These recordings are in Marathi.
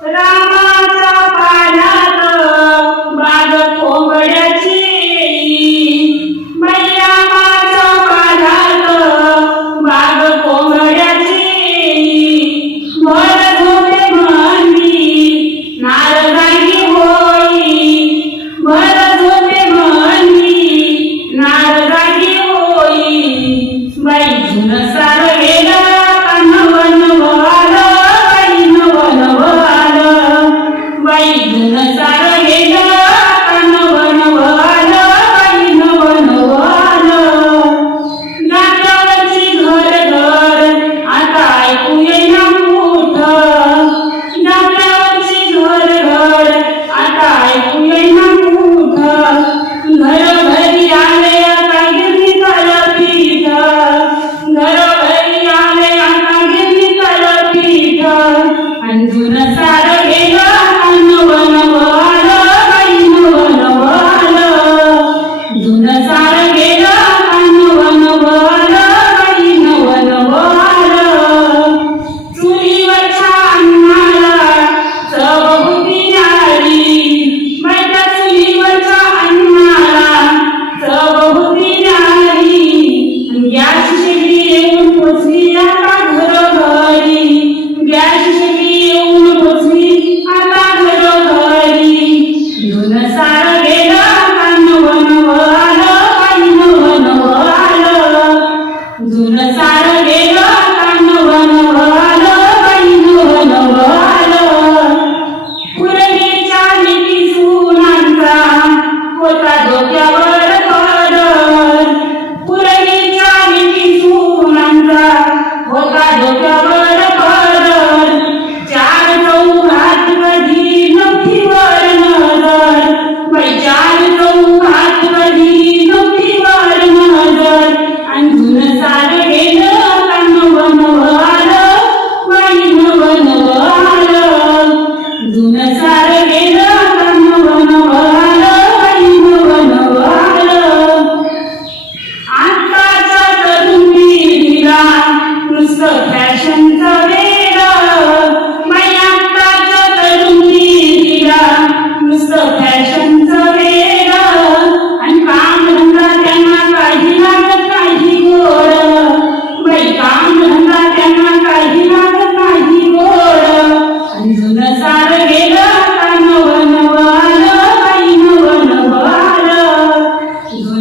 Rama. and do the sad.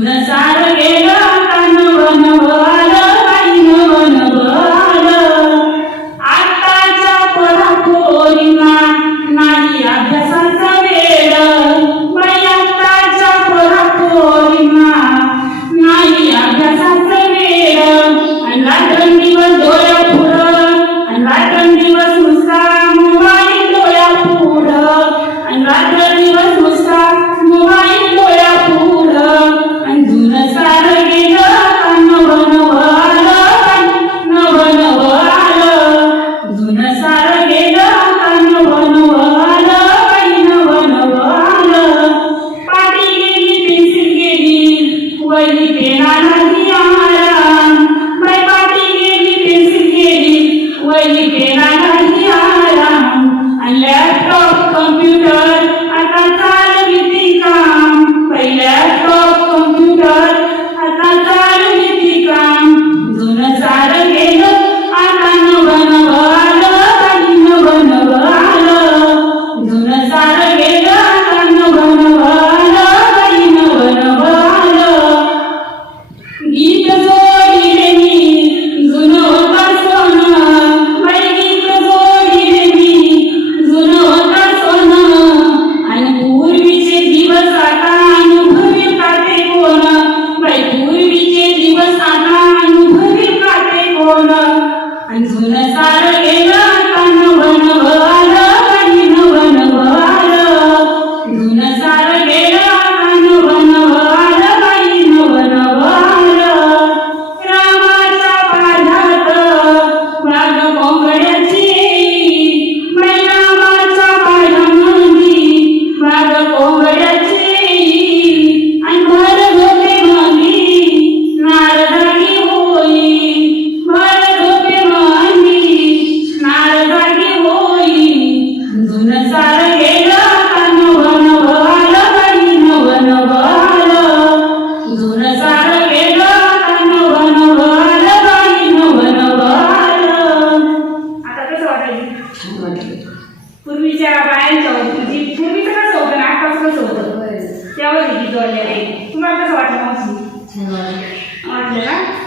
ነፃ അല്ലാ पायांच्या म्हणजे पूर्वी कसं होतं ना आताच कसं होतं त्यावर जोडलेलं आहे. तुम्हाला कसं वाटलं. वाटलं ना?